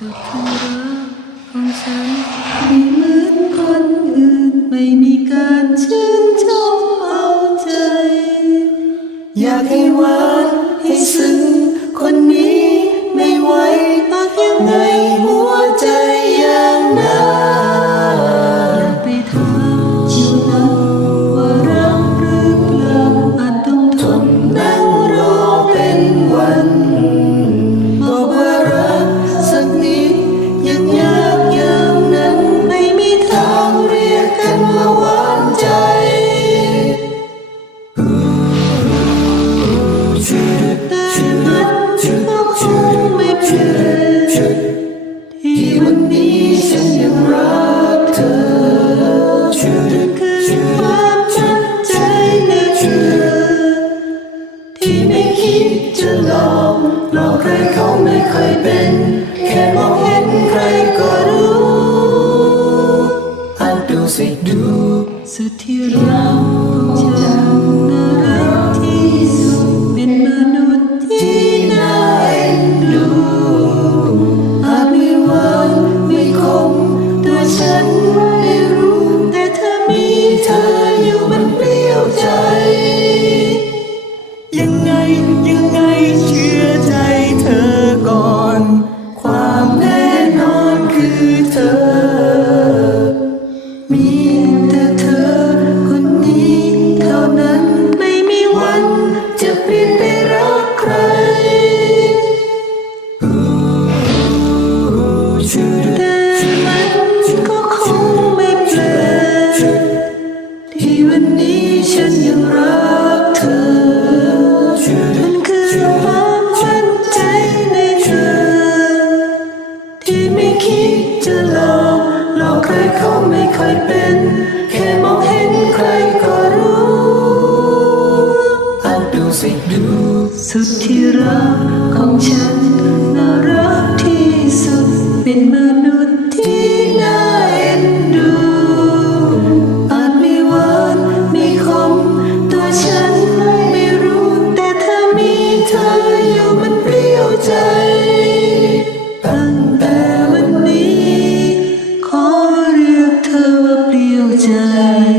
สุดที่รักของฉันไม่เหมือนคนอื่น ไม่มีการชื่นชมเอาใจ อยากให้หวานให้ซึ้งคนนี้ไม่ไหวตาเพียง คิจะลองลองใครเขาไม่เคยเป็น แค่มองเห็นใครก็รู้อันดูสิดูสุดที่เราจะ ใครเขาไม่เคยเป็น แค่มองเห็นใครก็รู้เอาดูสิดูสุดที่ thơm điều trời.